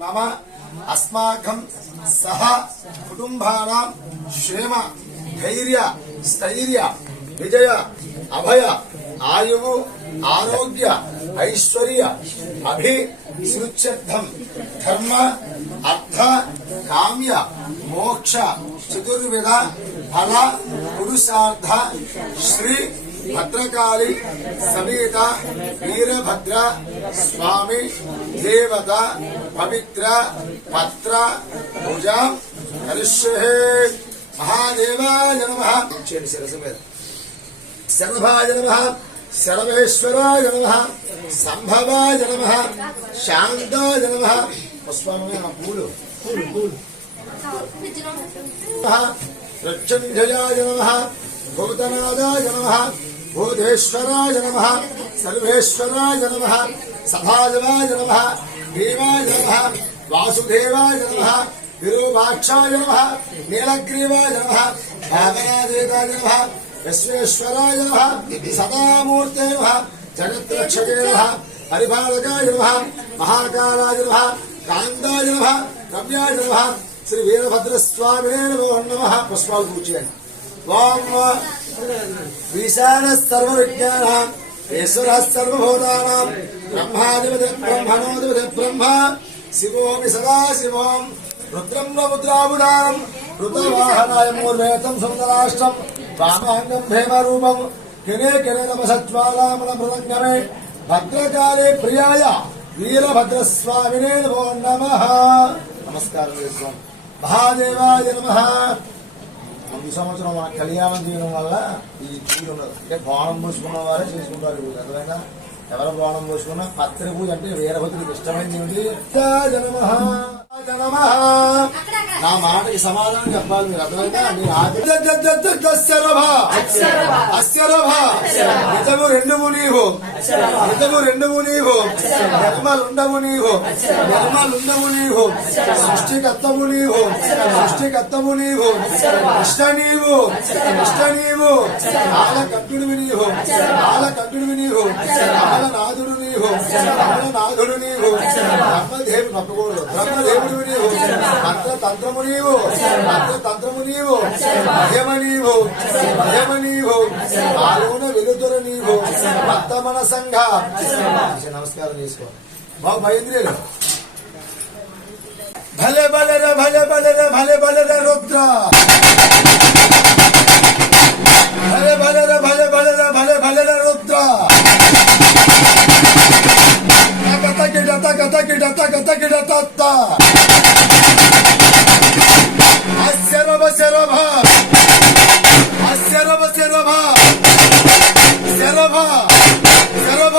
मम अस्माकं सह कुटुंबानां क्षेम धैर्य स्थैर्य विजय अभय आयु आरोग्य ऐश्वर्य अभिसृत्यर्थं धर्म अर्थ काम्य मोक्ष चतुर्विध फल पुरुषार्थ श्री भद्रकाली समेत वीरभद्र स्वामी देवता पवित्र पत्र पूजा करिष्ये। महादेवाय नमः। सर्वभाय नमः। सर्वेश्वराय नमः। संभवाय नमः। शांताय नमः। पुष्पाणि पूल रक्षंजयाय नमः। भूतनादाय नमः। भूतेश्वराय नमः। सर्वेश्वराय नमः। सभाजवाय नमः। देवाय नमः। वासुदेवाय नमः। विरूपाक्षाय नमः। नीलग्रीवाय नमः। भावनादेवाय नमः। विश्वेश्वराय नमः। सदामूर्ते नमः। जगत्रक्षके नमः। परिपालकाय नमः। महाकालाय नमः। कांताय नमः। रम्याय नमः। श्री वीरभद्र स्वामिने नमः। पुष्पाल पूज्य ओम विशाल सर्व विज्ञानां ईश्वरः सर्वभूतानां ब्रह्माधिपति ब्रह्मणोऽधिपति ब्रह्म शिवोऽपि सदा शिवों रुद्रं रुद्रावुदां रुद्रवाहनाय मूर्धेतं सुन्दराष्टं वामाङ्गं भीमरूपं किने किने नमसज्ज्वालामलप्रदङ्गमे भद्रकाले प्रियाय वीरभद्रस्वामिने नमो नमः। नमस्कारं महादेवाय नमः। ఈ సంవత్సరం మన కళ్యాణం చేయడం వల్ల ఈ పూజ ఉండదు. అంటే బోనం పోసుకున్న వారే చేసుకుంటారు పూజ. అర్థమైనా ఎవరు బోనం పోసుకున్నా పత్రి పూజ అంటే వీరభద్రుడికి ఇష్టమైంది ఏమిటి? నా మాటకి సమాధానం చెప్పాలి మీరు. అర్థమైనా నిజము రెండుము నీవు నిజము రెండుము నీవు నిర్మలుండవు నీవు నిర్మలుండవు నీవు సృష్టికర్తము నీవు సృష్టికర్తము నీవు ఇష్ట నీవు ఇష్ట నీవు ఆలకంఠుడివి నీవు ఆలకంఠుడివి నీవు ఆలనాథుడు నీవు ఆలనాథుడు నీవు బ్రహ్మదేవుడు తప్పకూడదు బ్రహ్మదేవుడివి నీవు మంత్రతంత్రము నీవు మంత్రతంత్రము నీవు మహిమ నీవు మహిమ నీవు ఆలోన వెలుతురు నీవు వర్తమన సంఘ. నమస్కారం చేసుకో బాబు భయేంద్రియులు. భలే బలర భలే బలర భలే బలర రుద్ర భలే బలర భలే బలర భలే బలర రుద్ర తగిడ తగ తగిడ తగ తగిడ తత్త అస్యరభ శరభ అస్యరభ శరభ శరభ శరభ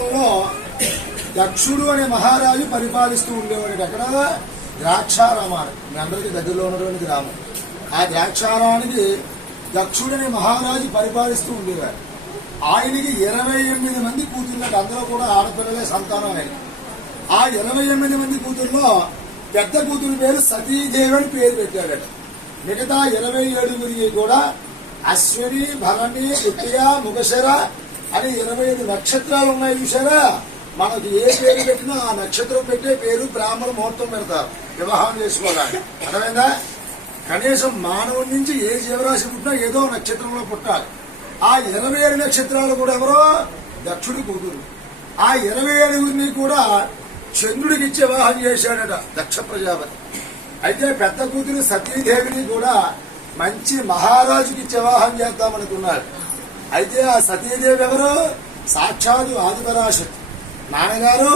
కాలంలో దక్షుడు అనే మహారాజు పరిపాలిస్తూ ఉండేవాడు. అక్కడ ద్రాక్షారామాన్ని, మీ అందరికీ దగ్గరలో ఉన్నటువంటి గ్రామం. ఆ ద్రాక్షారామానికి దక్షుడు అనే మహారాజు పరిపాలిస్తూ ఉండేవాడు. ఆయనకి 28 మంది కూతుర్లకు, అందరూ కూడా ఆడపిల్లలే సంతానం ఆయన. ఆ 28 మంది కూతుర్లో పెద్ద కూతురు పేరు సతీదేవి అని పేరు పెట్టాడట. మిగతా 27 కూడా అశ్విని, భరణి, కృత్తిక, ముఖశర అని 25 నక్షత్రాలు ఉన్నాయి చూసారా. మనకి ఏ పేరు పెట్టినా ఆ నక్షత్రం పెట్టే పేరు బ్రాహ్మణ ముహూర్తం పెడతారు వివాహం చేసుకోవడానికి. అర్థమైందా? కనీసం మానవుడి నుంచి ఏ జీవరాశి పుట్టినా ఏదో నక్షత్రంలో పుట్టాలి. ఆ 27 నక్షత్రాలు కూడా ఎవరో దక్షుడి కూతురు. ఆ 27 కూడా చంద్రుడికి ఇచ్చే వివాహం చేశాడట దక్ష ప్రజాపతి. అయితే పెద్ద కూతురు సతీదేవిని కూడా మంచి మహారాజుకి ఇచ్చే వివాహం చేద్దామనుకున్నాడు. అయితే ఆ సతీదేవి ఎవరు? సాక్షాత్తు ఆదిపరాశక్తి. నాన్నగారు,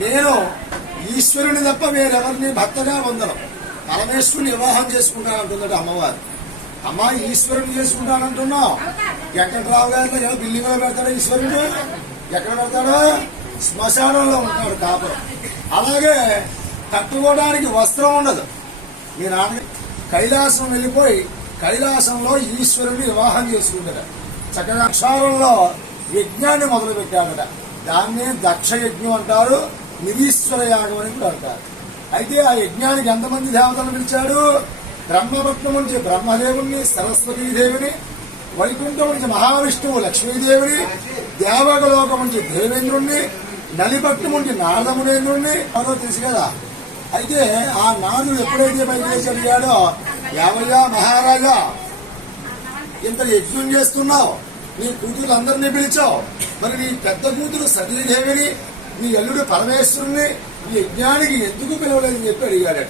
నేను ఈశ్వరుని తప్ప వేరెవరిని భర్తగా పొందను, పరమేశ్వరుని వివాహం చేసుకుంటానంటున్నాడు అమ్మవారు. అమ్మ, ఈశ్వరుని చేసుకుంటానంటున్నావు, వెంకటరావు గారిలో ఎలా బిల్డింగ్లో పెడతాడు ఈశ్వరుడు? ఎక్కడ పెడతాడు? శ్మశానంలో ఉంటాడు కాపురం. అలాగే కట్టుకోవడానికి వస్త్రం ఉండదు. మీ నాన్న కైలాసం వెళ్ళిపోయి కైలాసంలో ఈశ్వరుని వివాహం చేసుకుంటాడు. చక్కగా అక్షారంలో యజ్ఞాన్ని మొదలు పెట్టాడట. దాన్నే దక్ష యజ్ఞం అంటారు, నిరీశ్వర యాగం అని కూడా అంటారు. అయితే ఆ యజ్ఞానికి ఎంతమంది దేవతలు పిలిచాడు? బ్రహ్మపట్నం నుంచి బ్రహ్మదేవుని, సరస్వతీదేవిని, వైకుంఠం నుంచి మహావిష్ణువు లక్ష్మీదేవిని, దేవగలోకం నుంచి దేవేంద్రుణ్ణి, నలిపట్నం నుంచి నారదమునేంద్రుణ్ణి తెలుసు కదా. అయితే ఆ నారదుడు ఎప్పుడైతే బయలుదేరి అడిగాడో, యావయ్యా మహారాజా, ఇంత యజ్ఞం చేస్తున్నావు, నీ కూతురులందరినీ పిలిచావు, మరి నీ పెద్ద కూతురు సతీదేవిని, నీ అల్లుడు పరమేశ్వరుని ఈ యజ్ఞానికి ఎందుకు పిలవలేదని చెప్పి అడిగాడట.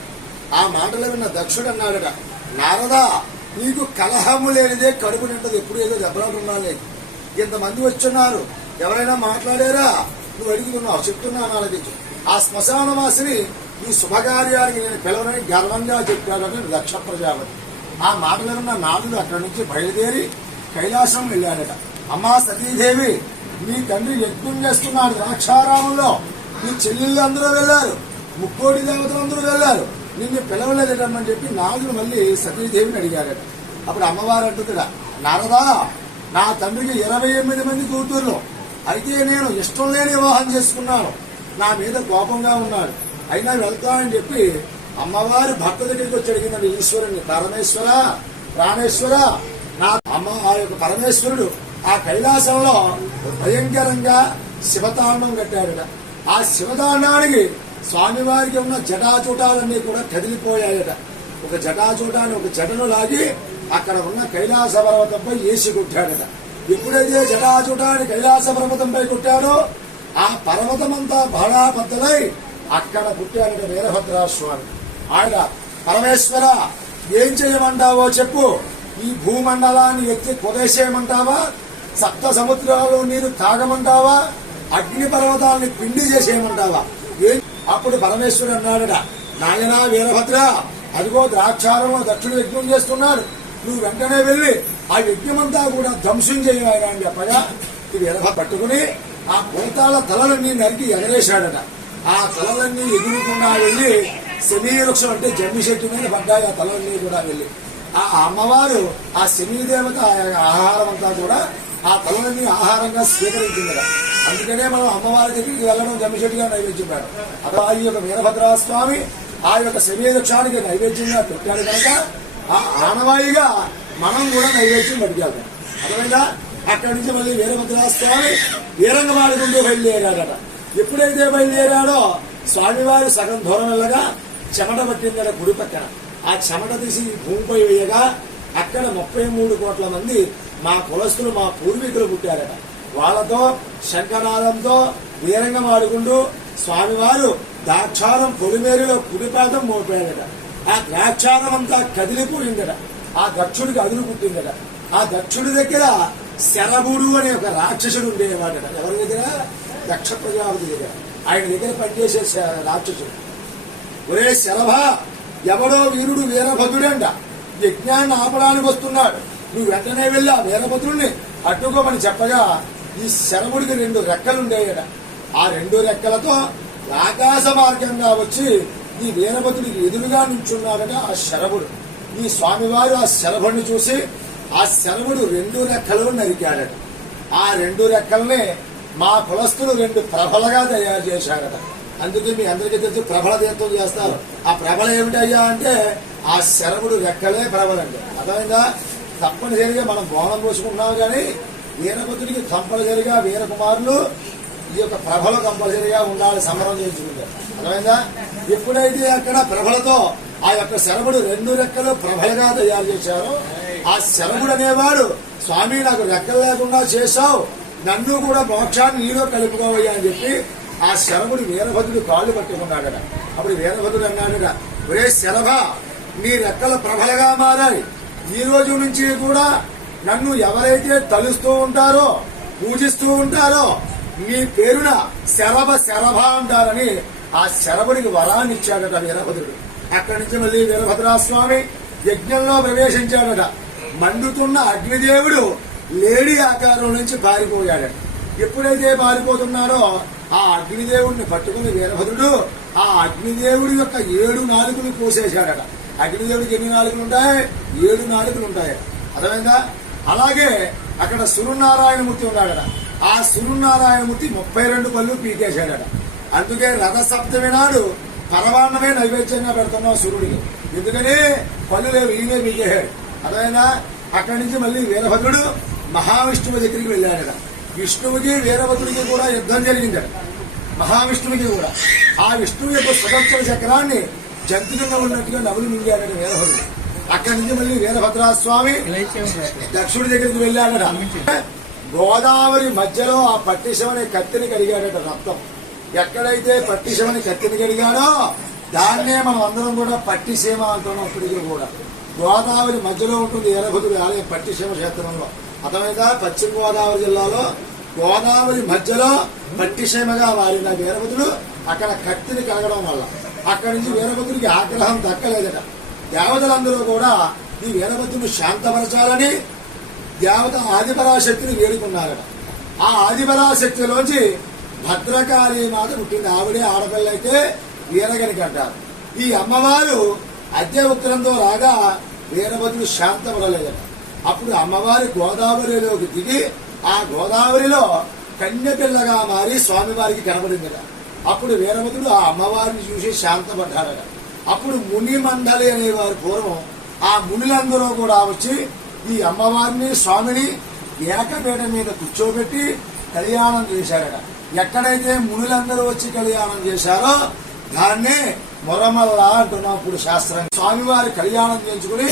ఆ మాటలు విన్న దక్షుడు అన్నాడట, నారదా, నీకు కలహము లేనిదే కడుపు నిండదు, ఎప్పుడు ఏదో దెబ్బలాడున్నాలే, ఇంతమంది వచ్చున్నారు, ఎవరైనా మాట్లాడారా? నువ్వు అడుగుతున్నావు, చెప్తున్నాను ఆలోచించు. ఆ శ్మశానవాసిని ఈ శుభకార్యానికి నేను పిలవనని గర్వంగా చెప్పాడని దక్ష ప్రజాపతి. ఆ మాటలు విన్న నారదుడు అక్కడి నుంచి బయలుదేరి కైలాసం వెళ్ళాడట. అమ్మా సతీదేవి, నీ తండ్రి యజ్ఞం చేస్తున్నాడు ద్రాక్షారామంలో, నీ చెల్లెళ్ళు అందరూ వెళ్లారు, ముక్కోటి దేవతలందరూ వెళ్లారు, నిన్ను పిలవలేదమ్మని చెప్పి నారదుడు మళ్ళీ సతీదేవిని అడిగాడట. అప్పుడు అమ్మవారు అంటుందిగా, నారదా, నా తండ్రికి 28 మంది కూతుర్లు, అయితే నేను ఇష్టం లేని వివాహం చేసుకున్నాను, నా మీద కోపంగా ఉన్నాడు, అయినా వెళ్తానని చెప్పి అమ్మవారు భర్త దగ్గరికి వచ్చి అడిగిందండి ఈశ్వరుని, పరమేశ్వర, ప్రాణేశ్వర, నా అమ్మ ఆ యొక్క పరమేశ్వరుడు ఆ కైలాసంలో భయంకరంగా శివతాండం కట్టాడట. ఆ శివతాండానికి స్వామివారికి ఉన్న జటాచూటాలన్నీ కూడా కదిలిపోయాయట. ఒక జటాచూటాన్ని, ఒక జటను లాగి అక్కడ ఉన్న కైలాస పర్వతంపై వేసి కొట్టాడట. ఎప్పుడైతే జటాచూటాన్ని కైలాస పర్వతంపై కొట్టాడో ఆ పర్వతమంతా బాణాబద్దలై అక్కడ పుట్టాడట వీరభద్రస్వామి. ఆయన, పరమేశ్వర, ఏం చేయమంటావో చెప్పు, ఈ భూమండలాన్ని ఎత్తి కొదేసేయమంటావా, సప్త సముద్రాలు నీరు తాగమంటావా, అగ్ని పర్వతాన్ని పిండి చేసేయమంటావా? అప్పుడు పరమేశ్వరుడు అన్నాడట, నాయనా వీరభద్ర, అదిగో ద్రాక్షారంలో దక్షుడు యజ్ఞం చేస్తున్నాడు, నువ్వు వెంటనే వెళ్లి ఆ యజ్ఞమంతా కూడా ధ్వంసం చేయవాయన అని చెప్పగా ఈ వీరభద్ర పట్టుకుని ఆ భూతాల తలలన్నీ నరికి ఎగరేశాడట. ఆ తలలన్నీ ఎగురుకుండా వెళ్లి శమీవృక్షం అంటే జమ్మి చెట్టు మీద పడ్డాయి. ఆ తలలన్నీ కూడా వెళ్లి ఆ అమ్మవారు ఆ శమీదేవత ఆహారం అంతా కూడా ఆ తలలన్నీ ఆహారంగా స్వీకరించింది. అందుకనే మనం అమ్మవారి దగ్గరికి వెళ్ళడం జమ్మి చెట్టుగా నైవేద్యం పెట్టడం. అలా ఈ యొక్క వీరభద్రస్వామి ఆ యొక్క శమీవృక్షానికి నైవేద్యంగా పెట్టాడు కనుక ఆ ఆనవాయిగా మనం కూడా నైవేద్యం పట్టుకెళ్తాం. అర్థమైందా? అక్కడి నుంచి మళ్ళీ వీరభద్రస్వామి వీరంగమాడుకుంటూ బయలుదేరాడట. ఎప్పుడైతే బయలుదేరాడో స్వామివారు సగం దూరం వెళ్ళగా చెమట పట్టిందట గుడి పక్కన. ఆ చెమట తీసి భూమిపై వేయగా అక్కడ 33 కోట్ల మంది మా కులస్తులు, మా పూర్వీకులు పుట్టారట. వాళ్ళతో శంఖనాదంతో వీరంగం ఆడుకుంటూ స్వామివారు ద్రాక్షారం పొలిమేరులో కుడిపాదం మోపాడట. ఆ ద్రాక్షారం అంతా కదిలిపోయిందట. ఆ దక్షుడికి అదురు పుట్టిందట. ఆ దక్షుడి దగ్గర శరభుడు అనే ఒక రాక్షసుడు ఉండేవాడట. ఎవరి దగ్గర? దక్ష ప్రజాపతి దగ్గర. ఆయన దగ్గర పనిచేసే రాక్షసుడు. ఒరే శరభ, ఎవడో వీరుడు వీరభద్రుడంట యజ్ఞాన్ని ఆపడానికి వస్తున్నాడు, నువ్వు వెంటనే వెళ్ళి ఆ వీరభద్రుడిని అడ్డుకోమని చెప్పగా ఈ శరభుడికి 2 రెక్కలు ఉండేయట. ఆ 2 రెక్కలతో ఆకాశ మార్గంగా వచ్చి ఈ వీరభద్రుడికి ఎదురుగా నించున్నాడట ఆ శరభుడు. ఈ స్వామివారు ఆ శరభుడిని చూసి ఆ శరభుడు 2 రెక్కలు నరికాడట. ఆ 2 రెక్కల్ని మా కులస్తులు 2 ప్రభలుగా తయారు చేశారట. అందుకే మీ అందరికీ తెలుసు ప్రభల తీర్థం చేస్తారు. ఆ ప్రభల ఏమిటయ్యా అంటే ఆ శరభుడు రెక్కలే ప్రభలండి. అర్థమైందా? తప్పనిసరిగా మనం బోనం పోసుకుంటున్నాం కానీ వీరభద్రుడికి కంపల్సరిగా వీరకుమారులు ఈ యొక్క ప్రభలు కంపల్సరిగా ఉండాలి, సంబరం చేయించుకుంటారు. అర్థమైందా? ఎప్పుడైతే అక్కడ ప్రభలతో ఆ యొక్క శరభుడు 2 రెక్కలు ప్రభలుగా తయారు చేశారో ఆ శరభుడు అనేవాడు స్వామి నాకు రెక్కలు లేకుండా చేశావు, నన్ను కూడా మోక్షాన్ని నీలో కలుపుకోవయ్యా అని చెప్పి ఆ శరభుడు వీరభద్రుడు కాళ్ళు పట్టుకున్నాడట. అప్పుడు వీరభద్రుడు అన్నాడట, ఒరే శరభ, నీ రెక్కల ప్రభలుగా మారాయి. ఈ రోజు నుంచి కూడా నన్ను ఎవరైతే తలుస్తూ ఉంటారో పూజిస్తూ ఉంటారో నీ పేరున శరభ శరభ అంటారని ఆ శరభుడికి వరాన్ని ఇచ్చాడట వీరభద్రుడు. అక్కడి నుంచి మళ్ళీ వీరభద్రస్వామి యజ్ఞంలో ప్రవేశించాడట. మండుతున్న అగ్నిదేవుడు లేడీ ఆకారం నుంచి పారిపోయాడట. ఎప్పుడైతే పారిపోతున్నాడో ఆ అగ్నిదేవుడిని పట్టుకుని వీరభద్రుడు ఆ అగ్నిదేవుడి యొక్క 7 నాలుకలు కోసేశాడట. అగ్నిదేవుడికి ఎన్ని నాలుకలు ఉంటాయి? 7 నాలుకలు ఉంటాయి. అర్థమైందా? అలాగే అక్కడ సూర్యనారాయణమూర్తి ఉన్నాడట. ఆ సూర్యనారాయణమూర్తి 32 పళ్ళు పీకేశాడట. అందుకే రథసప్తమి నాడు పరమాన్నమే నైవేద్యంగా పెడుతున్నాం సూర్యుడికి. ఎందుకని పళ్ళు లేవు, ఈయనే పీకేశాడు. అర్థమైందా? అక్కడి నుంచి మళ్ళీ వీరభద్రుడు మహావిష్ణువు దగ్గరికి వెళ్ళాడట. విష్ణువుకి వీరభద్రుడికి కూడా యుద్ధం జరిగిందట. మహావిష్ణువుకి కూడా ఆ విష్ణువు యొక్క సుదర్శన చక్రాన్ని జంతువుగా ఉన్నట్టుగా నవ్వులు మింగాడట వీరభద్రుడు. అక్కడి నుంచి మళ్ళీ వీరభద్రస్వామి దక్షుడి దగ్గరికి వెళ్ళాడట. గోదావరి మధ్యలో ఆ పట్టిశమని కత్తిని కడిగాడట రక్తం. ఎక్కడైతే పట్టిశమని కత్తిని కడిగాడో దాన్నే మనం అందరం కూడా పట్టిసీమ అంటున్నాం. ఇప్పటికీ కూడా గోదావరి మధ్యలో ఉంటుంది వీరభద్రుడి ఆలయం పట్టిసీమ క్షేత్రంలో. అర్థమైందా? పశ్చిమ గోదావరి జిల్లాలో గోదావరి మధ్యలో పట్టిసీమగా మారిన వీరభద్రుడు అక్కడ కత్తిని కలగడం వల్ల అక్కడి నుంచి వీరభద్రుడికి ఆగ్రహం దక్కలేదట. దేవతలందరూ కూడా ఈ వీరభద్రుడిని శాంతపరచాలని దేవత ఆదిపరాశక్తిని వేడుకున్నారట. ఆ ఆదిపరాశక్తిలోంచి భద్రకాళి మాత పుట్టింది. ఆవిడే ఆడపిల్ల అయితే వీరగనికి అంటారు. ఈ అమ్మవారు అద్దె ఉత్తరంతో రాగా వీరభద్రుడు శాంతపడలేదట. అప్పుడు అమ్మవారి గోదావరిలోకి దిగి ఆ గోదావరిలో కన్యపిల్లగా మారి స్వామివారికి కనబడిందట. అప్పుడు వీరభద్రుడు ఆ అమ్మవారిని చూసి శాంతపడ్డాడట. అప్పుడు ముని మండలి అనేవారు పూర్వం ఆ మునులందరూ కూడా వచ్చి ఈ అమ్మవారిని స్వామిని ఏకపీట మీద కూర్చోబెట్టి కళ్యాణం చేశారట. ఎక్కడైతే మునులందరూ వచ్చి కళ్యాణం చేశారో దాన్నే మొరమల్ల అంటున్నాం ఇప్పుడు శాస్త్రం. స్వామివారి కళ్యాణం చేయించుకుని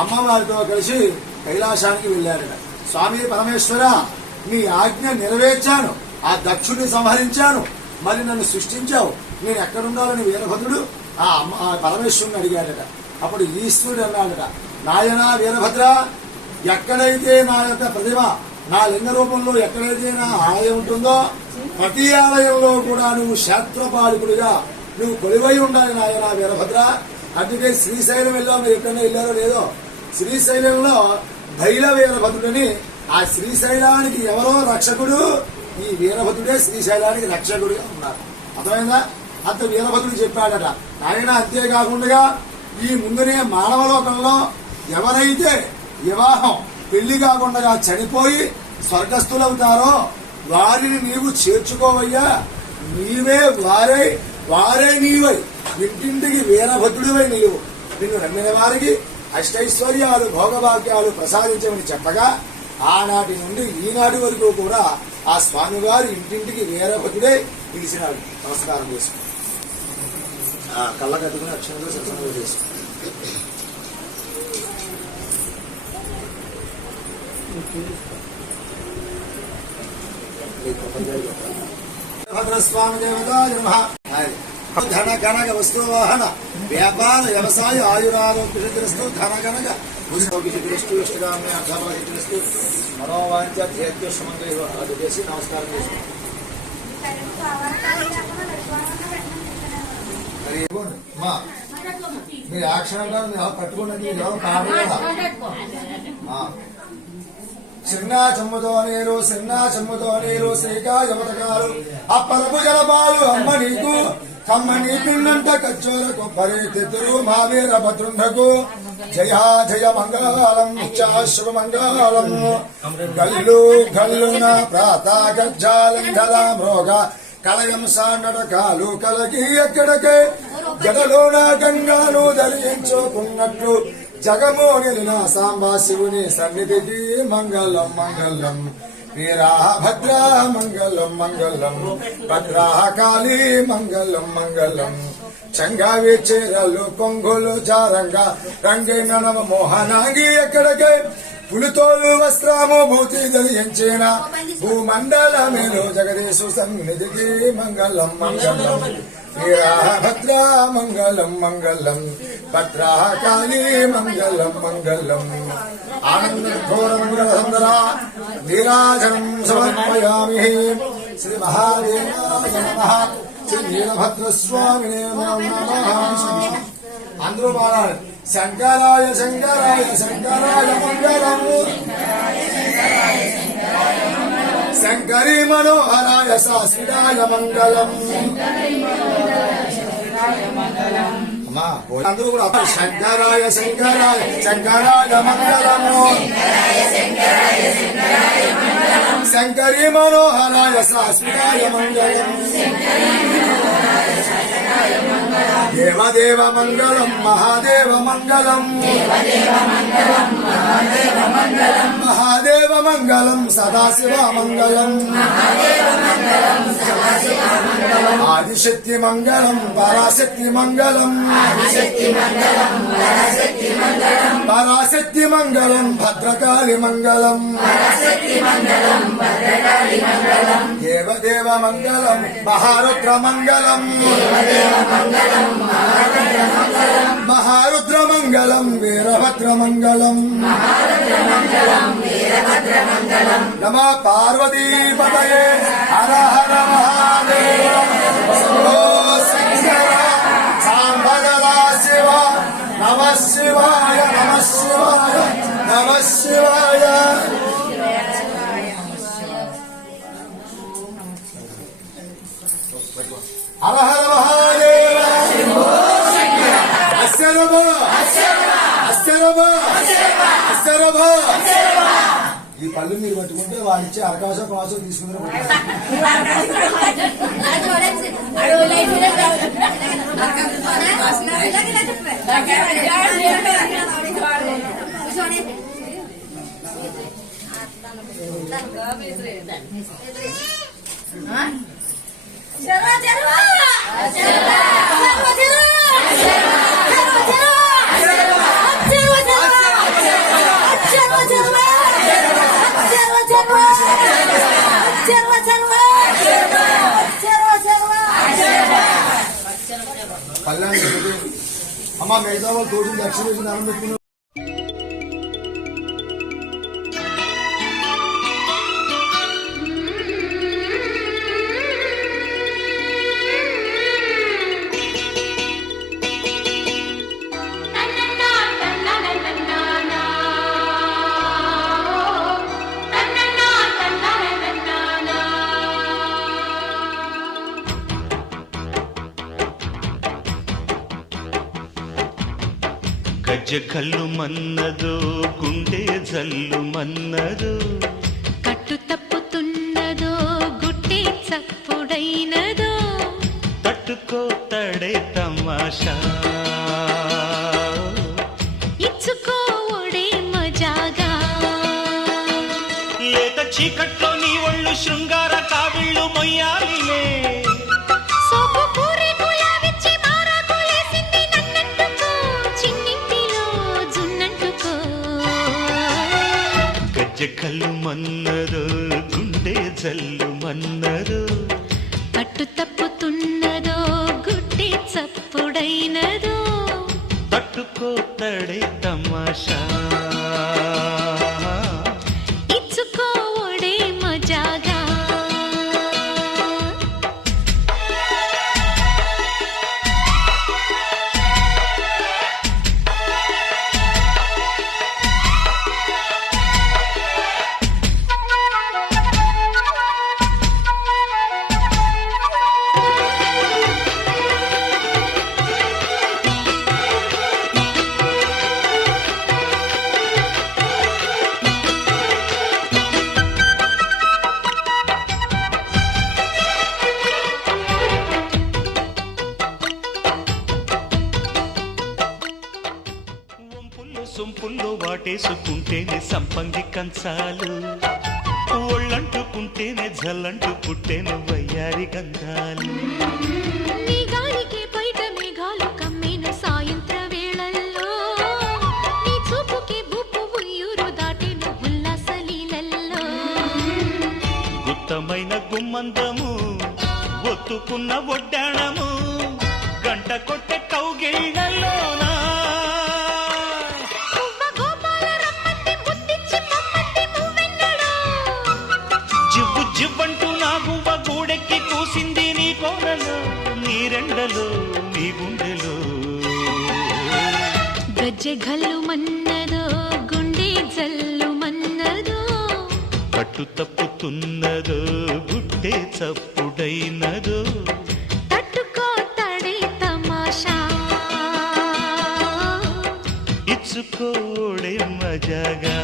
అమ్మవారితో కలిసి కైలాసానికి వెళ్ళారట. స్వామి పరమేశ్వర, నీ ఆజ్ఞ నెరవేర్చాను, ఆ దక్షుడిని సంహరించాను, మరి నన్ను సృష్టించావు, నేను ఎక్కడుండాలని వీరభద్రుడు ఆ పరమేశ్వరుని అడిగాడట. అప్పుడు ఈశ్వరుడు అన్నాడట, నాయనా వీరభద్ర, ఎక్కడైతే నా యొక్క ప్రతిమ నా లింగ రూపంలో ఎక్కడైతే నా ఆలయం ఉంటుందో ప్రతి ఆలయంలో కూడా నువ్వు క్షేత్రపాలకుడిగా నువ్వు కొలువై ఉండాలి నాయనా వీరభద్ర. అందుకే శ్రీశైలం వెళ్ళాం, మీరు ఎప్పుడైనా వెళ్ళారో లేదో. శ్రీశైలంలో భైల వీరభద్రుడని ఆ శ్రీశైలానికి ఎవరో రక్షకుడు, ఈ వీరభద్రుడే శ్రీశైలానికి రక్షకుడిగా ఉన్నారు. అర్థమైందా? అంత వీరభద్రుడు చెప్పాడట. ఆయన అంతేకాకుండా ఈ ముందునే మానవలోకంలో ఎవరైతే వివాహం పెళ్లి కాకుండా చనిపోయి స్వర్గస్థులవుతారో వారిని నీవు చేర్చుకోవయ్యా, నీవే వారే నీవై ఇంటింటికి వీరభద్రుడివై నీవు నిన్ను నమ్మిన వారికి అష్టైశ్వర్యాలు భోగభాగ్యాలు ప్రసాదించమని చెప్పగా ఆనాటి నుండి ఈనాటి వరకు కూడా ఆ స్వామివారు ఇంటింటికి వీరభద్రుడే పిలిచినాడు. నమస్కారం చేసుకుని కళ్ళ కట్టుకుని అక్షరంలో సత్సంగం చేసుకుని భద్రస్వామి దేవతా ధన గణక వస్తువాహన వ్యాపార వ్యవసాయ ఆయురారోగ్యస్తు ధన గణక ఇష్టగామి అర్థాలు మనోవాంఛేద్యమంగా అది చేసి నమస్కారం చేసి మీరు యాక్షన్ అంటారు, మీరు ఎవరు పట్టుకోండి, మీరు ఎవరు కాదు. చిన్న చెమ్ముతో నీరు శ్రీకాయ పథకాలు అప్పరపు జలపాలు అమ్మ నీకు కమ్మ నీ పిన్నంట కచ్చోర కొబ్బరి తిత్తురు మావీర భద్రుండకు జయ జయ మంగళం నిత్యాశుభ మంగళం గల్లు గల్లున ప్రాత గజ్జాలంధల మృగ కలయం సాండకాలు కలగి ఎక్కడికే జడలోన గంగాను ధరించుకున్నట్లు జగమో నిలిన సాంబా శివుని సన్నిధికి మంగళం మంగళం వీరా భద్రా మంగళం మంగళం భద్రా కాళీ మంగళం మంగళం చంగావి చీరలు కొంగులు జారంగా రంగైన నవ మోహనాంగి ఎక్కడికే పులితోలు వస్త్రము భూతి ధరించిన భూమండలమేలో జగదీశు సన్నిధికి మంగళం మంగళం వీరా భద్రా మంగళం మంగళం భద్రా కాళీ మంగళం మంగళం ఆనంద ఘోర మంగళ సుందర నీరాజనం సమర్పయామి శ్రీ మహాదేవాయ నమః శ్రీ వీరభద్రస్వామినే నమః అందరూ పాడాలి శంకరాయ శంకరాయ శంకరాయ మంగళం శంకరీ మనోహరాయ శాశ్వతాయ మంగళం అమ్మా అందరూ కూడా శంకరాయ శంకరాయ శంకరాయ మంగళము శంకరీ మనోహరాయ శాశ్వతాయ మంగళం దేవదేవ మంగళం మహాదేవ మంగళం మహాదేవ మంగళం సదాశివ మంగళం ఆదిశక్తి మంగళం పరాశక్తి మంగళం పరాశక్తి మంగళం భద్రకాళి మంగళం దేవదేవ మంగళం మహారుద్ర మంగళం మహారుద్ర మంగళం వీరభద్ర మంగళం నమ పార్వతీ పతయే హర హర మహాదేవ శంభో శంకర సాంబదరా శివ నమ శివాయ నమ శివాయ నమ శివాయ హర హర మహాదేవ అస్సరభ అస్సరభ అస్సరభ ఈ పళ్ళు మీరు పట్టుకుంటే వాడిచ్చే అవకాశం పాసం తీసుకుంటే పల్లాన్ని అమ్మ మిగతా వాళ్ళు తోటి దక్షిణ వేసి దానం పెట్టుకున్నారు. గజ్జ కల్లు మన్నదో గుండె జల్లు మన్నదో కట్టు తప్పుతున్నదో గుట్టి చప్పుడైనదో తట్టుకో తడే తమాషా ఇచ్చుకోవడే మజాగా లేత చీకట్లో నీ ఒళ్ళు శృంగార కావిళ్ళు మొయ్యాలిలే సోపు పూరి గులాబిచ్చి మారాకులేసింది నన్నంటుకో చిన్నింటిలో జున్నంటుకో గజ్జ కల్లు మన్నదో గుండె జల్లు మన్నదో కట్టు తప్పుతున్నదో గుట్టి చప్పుడైనదో తట్టుకో తడే తమాషా ఇచ్చుకోవడే మజాగా సొంపుల్లో వాటేసుకుంటేనే సంపంగి కంచాలు, ఒళ్ళంటుకుంటేనే జల్లంటు పుట్టేను వయ్యారి గంధాలు. నీ గాలికి బయట మేఘాలు కమ్మిన సాయంత్ర వేళల్లో, నీ చూపుకి బూపు ఉయ్యూరు దాటెను ఉల్లాస లీలల్లో. గుత్తమైన గుమ్మందము, ఒత్తుకున్న ఒడ్డాణము, గంట కొట్టే కౌగిళ్ళలోనా. జివ్వు జివ్వంటూ నా గువ్వ గూడెక్కి కూసింది నీ కోరలో, నీ రెండలో, నీ గుండెలో. గజ్జె గల్లు మన్నదో, గుండె జల్లు మన్నదో, కట్టు తప్పుతున్నదో, గుడ్డే చప్పుడైనదో, తట్టుకో తడే తమాషా, ఇచ్చుకోడే మజాగా.